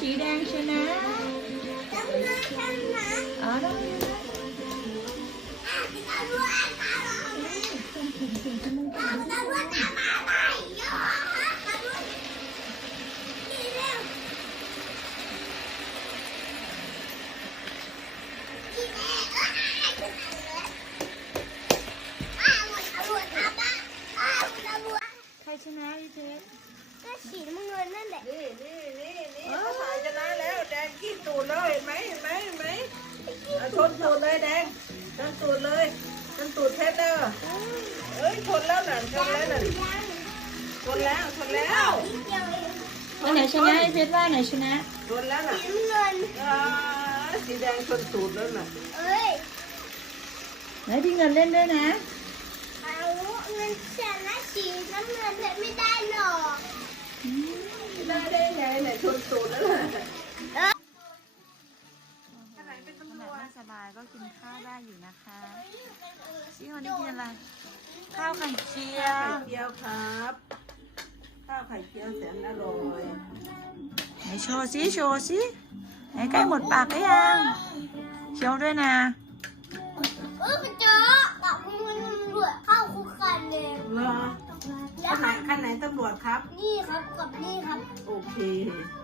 chị đang chơi ná ở đó Hãy subscribe cho kênh Ghiền Mì Gõ Để không bỏ lỡ những video hấp dẫn นตูดเลยแดงชนตูดเลยชนตูดเพชรเด้อเอ้ยชนแล้วน่ะชนแล้วน่ะ ชนแล้วชนแล้ว ไหนชนะเพชรว่าไหนชนะชนแล้วน่ะสีแดงชนตูดแล้วหนเอ้ยไหนพี่เงินเล่นด้วยนะเงินนนะสี้ำเงินเล่ไม่ได้หรอกได้ได้ไงไหนชนสูตรแล้วล่ะสบายก็กินข้าวได้อยู่นะคะชี่วันนี้กินอะไร ข้าวไข่เจียวไข่เจียวครับ ข้าวไข่เจียวแสนอร่อยไหนโชว์สิโชว์สิไหนใกล้หมดปากได้ยังเชียวด้วยนะเออมันจะปากมันด้วยข้าวคุกคันเลยเหรอขนาดขนาดตำรวจครับ นี่ครับกับนี่ครับ โอเค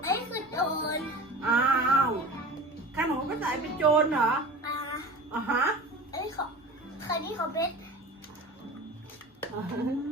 ไอ้คือโดน อ้าวแต่หมูก็ใส่เป็นโจรเหรออ่าอ่าฮะเอ้ยขอคันนี้ขอเป็ด